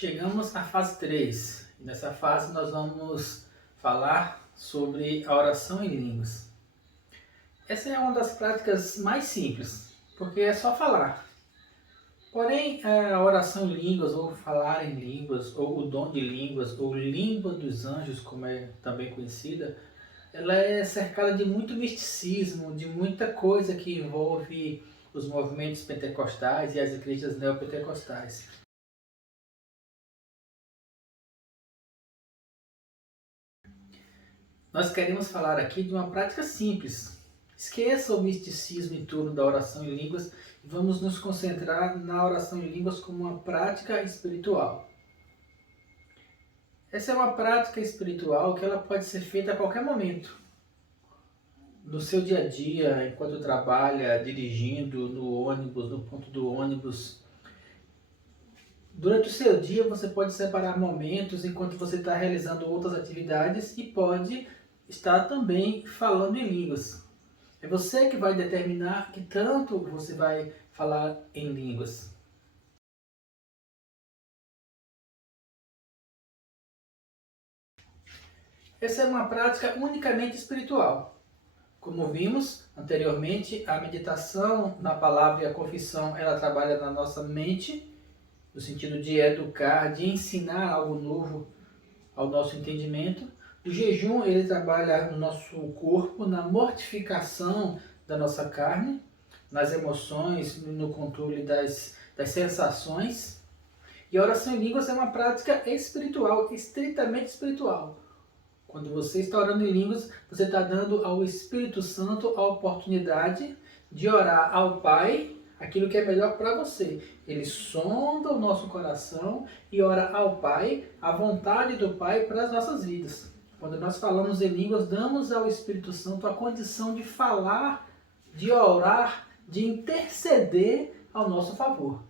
Chegamos à fase 3. Nessa fase nós vamos falar sobre a oração em línguas. Essa é uma das práticas mais simples, porque é só falar. Porém, a oração em línguas, ou falar em línguas, ou o dom de línguas, ou língua dos anjos, como é também conhecida, ela é cercada de muito misticismo, de muita coisa que envolve os movimentos pentecostais e as igrejas neopentecostais. Nós queremos falar aqui de uma prática simples. Esqueça o misticismo em torno da oração em línguas e vamos nos concentrar na oração em línguas como uma prática espiritual. Essa é uma prática espiritual que ela pode ser feita a qualquer momento. No seu dia a dia, enquanto trabalha, dirigindo, no ônibus, no ponto do ônibus. Durante o seu dia você pode separar momentos enquanto você está realizando outras atividades e pode estar também falando em línguas. É você que vai determinar que tanto você vai falar em línguas. Essa é uma prática unicamente espiritual. Como vimos anteriormente, a meditação na palavra e a confissão, ela trabalha na nossa mente, no sentido de educar, de ensinar algo novo ao nosso entendimento. O jejum, ele trabalha no nosso corpo, na mortificação da nossa carne, nas emoções, no controle das sensações. E a oração em línguas é uma prática espiritual, estritamente espiritual. Quando você está orando em línguas, você está dando ao Espírito Santo a oportunidade de orar ao Pai aquilo que é melhor para você. Ele sonda o nosso coração e ora ao Pai a vontade do Pai para as nossas vidas. Quando nós falamos em línguas, damos ao Espírito Santo a condição de falar, de orar, de interceder ao nosso favor.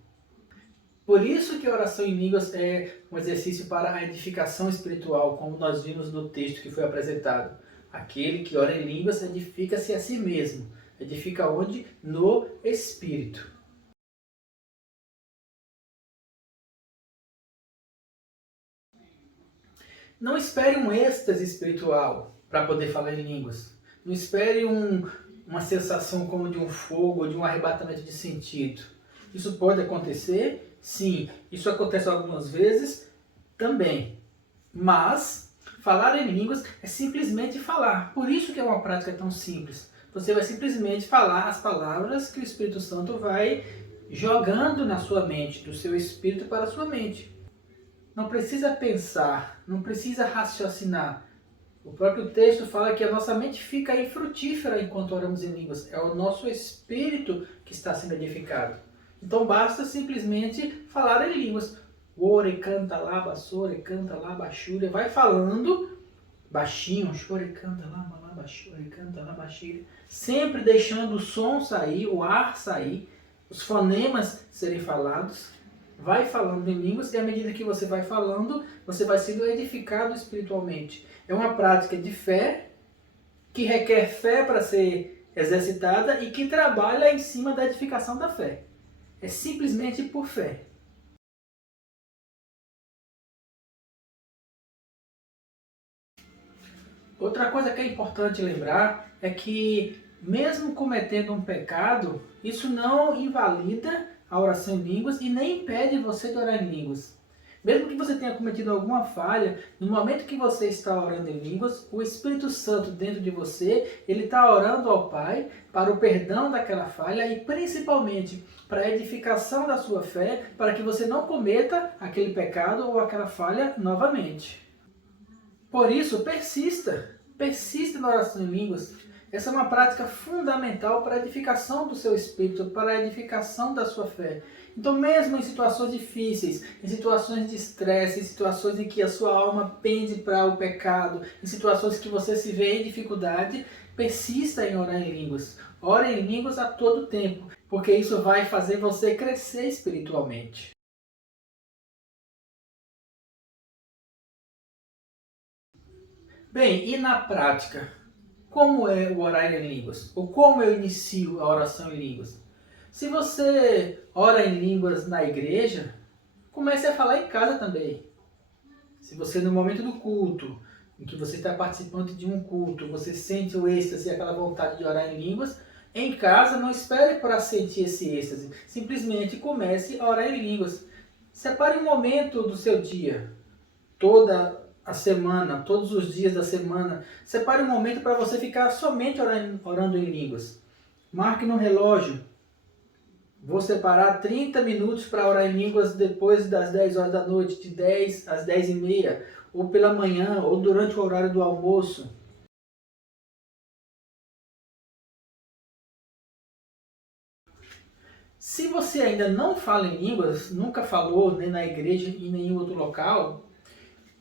Por isso que a oração em línguas é um exercício para a edificação espiritual, como nós vimos no texto que foi apresentado. Aquele que ora em línguas edifica-se a si mesmo. Edifica onde? No Espírito. Não espere um êxtase espiritual para poder falar em línguas. Não espere uma sensação como de um fogo, de um arrebatamento de sentido. Isso pode acontecer? Sim. Isso acontece algumas vezes? Também. Mas falar em línguas é simplesmente falar. Por isso que é uma prática tão simples. Você vai simplesmente falar as palavras que o Espírito Santo vai jogando na sua mente, do seu espírito para a sua mente. Não precisa pensar, não precisa raciocinar. O próprio texto fala que a nossa mente fica infrutífera enquanto oramos em línguas. É o nosso espírito que está sendo edificado. Então basta simplesmente falar em línguas. Ore, canta lá, bassore, canta lá, baixúria. Vai falando baixinho, chore, canta lá, baixúria, canta lá, baixúria. Sempre deixando o som sair, o ar sair, os fonemas serem falados. Vai falando em línguas e à medida que você vai falando, você vai sendo edificado espiritualmente. É uma prática de fé, que requer fé para ser exercitada e que trabalha em cima da edificação da fé. É simplesmente por fé. Outra coisa que é importante lembrar é que, mesmo cometendo um pecado, isso não invalida a oração em línguas e nem impede você de orar em línguas. Mesmo que você tenha cometido alguma falha, no momento que você está orando em línguas, o Espírito Santo dentro de você, ele está orando ao Pai para o perdão daquela falha e principalmente para a edificação da sua fé, para que você não cometa aquele pecado ou aquela falha novamente. Por isso, persista na oração em línguas. Essa é uma prática fundamental para a edificação do seu espírito, para a edificação da sua fé. Então, mesmo em situações difíceis, em situações de estresse, em situações em que a sua alma pende para o pecado, em situações que você se vê em dificuldade, persista em orar em línguas. Ore em línguas a todo tempo, porque isso vai fazer você crescer espiritualmente. Bem, e na prática? Como é o orar em línguas? Ou como eu inicio a oração em línguas? Se você ora em línguas na igreja, Comece a falar em casa também. Se você no momento do culto, em que você está participando de um culto, você sente o êxtase, aquela vontade de orar em línguas, em casa não espere para sentir esse êxtase, simplesmente comece a orar em línguas. Separe um momento do seu dia, toda a semana, todos os dias da semana, separe um momento para você ficar somente orando em línguas. Marque no relógio. Vou separar 30 minutos para orar em línguas depois das 10 horas da noite, de 10 às 10h30, ou pela manhã, ou durante o horário do almoço. Se você ainda não fala em línguas, nunca falou, nem na igreja e nem em outro local,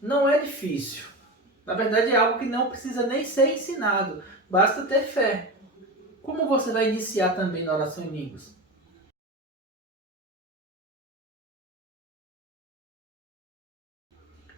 não é difícil. Na verdade é algo que não precisa nem ser ensinado, basta ter fé. Como você vai iniciar também na oração em línguas?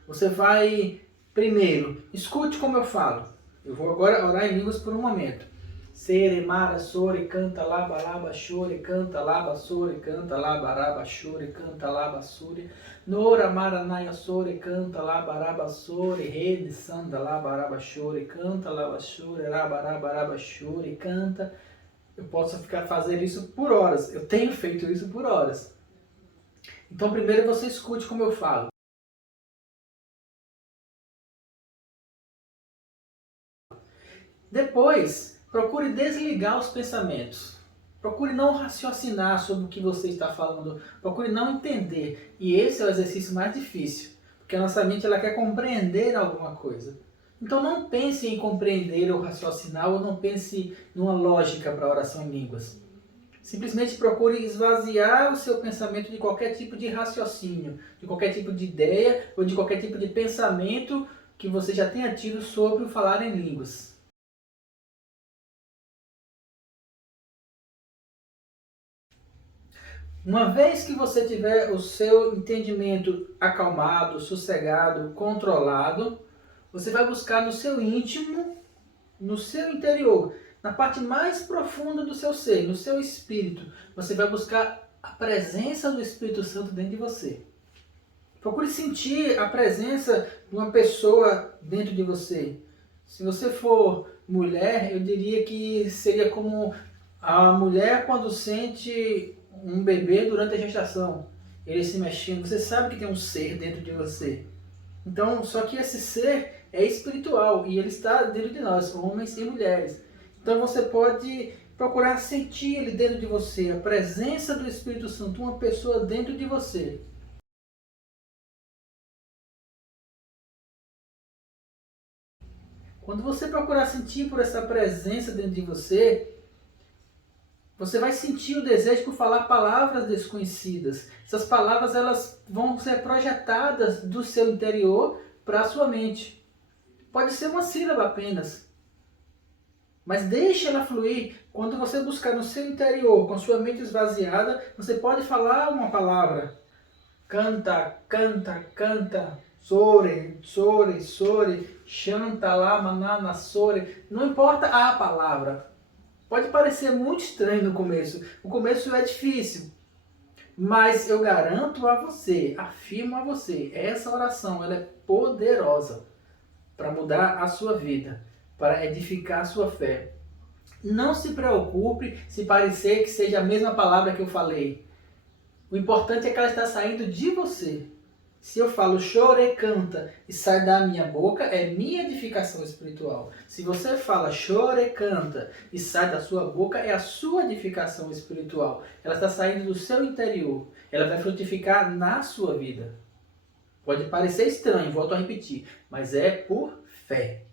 Você vai, primeiro, escute como eu falo. Eu vou agora orar em línguas por um momento. Sere, mara, sore, canta, laba, laba, chore, canta, laba, sore, canta, laba, raba, chore, canta, laba, sore. Nora, mara, naia, sore, canta, laba, raba, sore, rede, sanda, laba, raba, chore, canta, laba, chore, raba, chore, canta. Eu posso fazer isso por horas. Eu tenho feito isso por horas. Então, primeiro você escute como eu falo. Depois, procure desligar os pensamentos. Procure não raciocinar sobre o que você está falando. Procure não entender. E esse é o exercício mais difícil. Porque a nossa mente ela quer compreender alguma coisa. Então não pense em compreender ou raciocinar, ou não pense numa lógica para a oração em línguas. Simplesmente procure esvaziar o seu pensamento de qualquer tipo de raciocínio, de qualquer tipo de ideia ou de qualquer tipo de pensamento que você já tenha tido sobre o falar em línguas. Uma vez que você tiver o seu entendimento acalmado, sossegado, controlado, você vai buscar no seu íntimo, no seu interior, na parte mais profunda do seu ser, no seu espírito. Você vai buscar a presença do Espírito Santo dentro de você. Procure sentir a presença de uma pessoa dentro de você. Se você for mulher, eu diria que seria como a mulher quando sente um bebê durante a gestação, ele se mexendo, você sabe que tem um ser dentro de você. Então, só que esse ser é espiritual e ele está dentro de nós, homens e mulheres. Então você pode procurar sentir ele dentro de você, a presença do Espírito Santo, uma pessoa dentro de você. Quando você procurar sentir por essa presença dentro de você, você vai sentir o desejo por falar palavras desconhecidas. Essas palavras elas vão ser projetadas do seu interior para a sua mente. Pode ser uma sílaba apenas, mas deixe ela fluir. Quando você buscar no seu interior, com sua mente esvaziada, você pode falar uma palavra. Canta, canta, canta. Sore, sore, sore. Chanta, lama, nana, sore. Não importa a palavra. Pode parecer muito estranho no começo. O começo é difícil. Mas eu garanto a você, afirmo a você, essa oração ela é poderosa para mudar a sua vida, para edificar a sua fé. Não se preocupe se parecer que seja a mesma palavra que eu falei. O importante é que ela está saindo de você. Se eu falo chore, canta e sai da minha boca, é minha edificação espiritual. Se você fala chore, canta e sai da sua boca, é a sua edificação espiritual. Ela está saindo do seu interior. Ela vai frutificar na sua vida. Pode parecer estranho, volto a repetir, mas é por fé.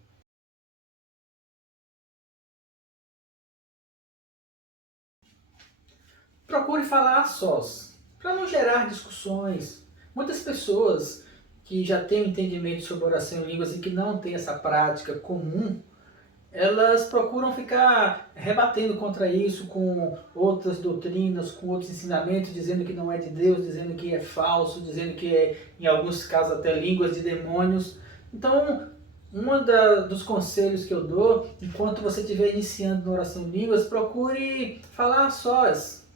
Procure falar a sós, para não gerar discussões. Muitas pessoas que já têm um entendimento sobre oração em línguas e que não têm essa prática comum, elas procuram ficar rebatendo contra isso com outras doutrinas, com outros ensinamentos, dizendo que não é de Deus, dizendo que é falso, dizendo que é, em alguns casos, até línguas de demônios. Então, dos conselhos que eu dou, enquanto você estiver iniciando na oração em línguas, procure falar a sós.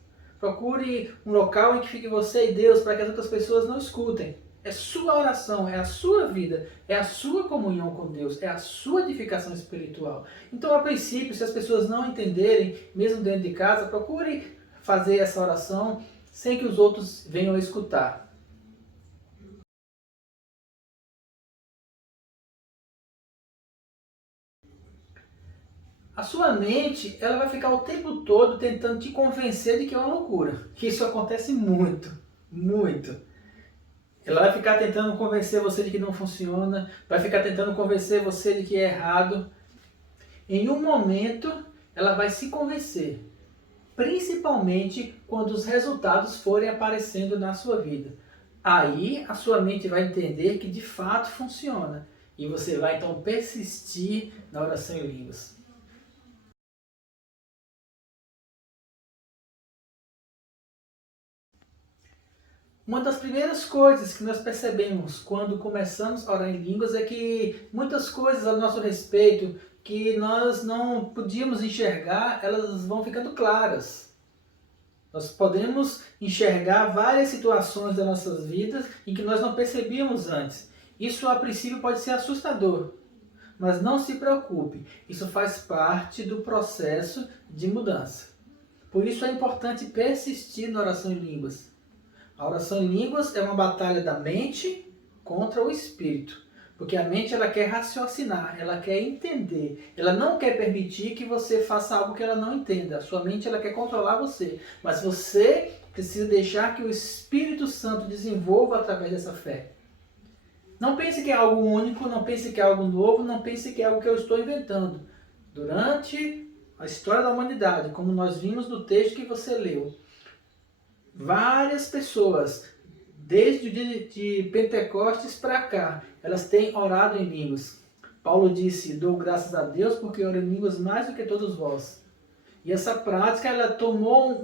Procure um local em que fique você e Deus para que as outras pessoas não escutem. É sua oração, é a sua vida, é a sua comunhão com Deus, é a sua edificação espiritual. Então, a princípio, se as pessoas não entenderem, mesmo dentro de casa, procure fazer essa oração sem que os outros venham a escutar. A sua mente, ela vai ficar o tempo todo tentando te convencer de que é uma loucura. Que isso acontece muito, muito. Ela vai ficar tentando convencer você de que não funciona, vai ficar tentando convencer você de que é errado. Em um momento, ela vai se convencer, principalmente quando os resultados forem aparecendo na sua vida. Aí a sua mente vai entender que de fato funciona e você vai então persistir na oração em línguas. Uma das primeiras coisas que nós percebemos quando começamos a orar em línguas é que muitas coisas a nosso respeito que nós não podíamos enxergar, elas vão ficando claras. Nós podemos enxergar várias situações das nossas vidas em que nós não percebíamos antes. Isso a princípio pode ser assustador, mas não se preocupe, isso faz parte do processo de mudança. Por isso é importante persistir na oração em línguas. A oração em línguas é uma batalha da mente contra o espírito. Porque a mente ela quer raciocinar, ela quer entender. Ela não quer permitir que você faça algo que ela não entenda. A sua mente ela quer controlar você. Mas você precisa deixar que o Espírito Santo desenvolva através dessa fé. Não pense que é algo único, não pense que é algo novo, não pense que é algo que eu estou inventando. Durante a história da humanidade, como nós vimos no texto que você leu, várias pessoas, desde o dia de Pentecostes para cá, elas têm orado em línguas. Paulo disse, dou graças a Deus porque oro em línguas mais do que todos vós. E essa prática ela tomou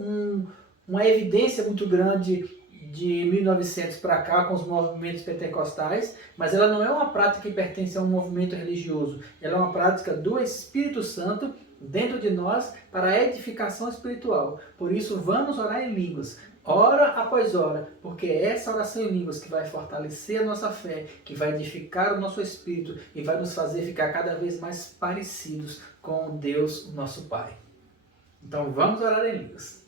uma evidência muito grande de 1900 para cá com os movimentos pentecostais, mas ela não é uma prática que pertence a um movimento religioso. Ela é uma prática do Espírito Santo dentro de nós para a edificação espiritual. Por isso, vamos orar em línguas, hora após hora, porque é essa oração em línguas que vai fortalecer a nossa fé, que vai edificar o nosso espírito e vai nos fazer ficar cada vez mais parecidos com Deus, nosso Pai. Então, vamos orar em línguas.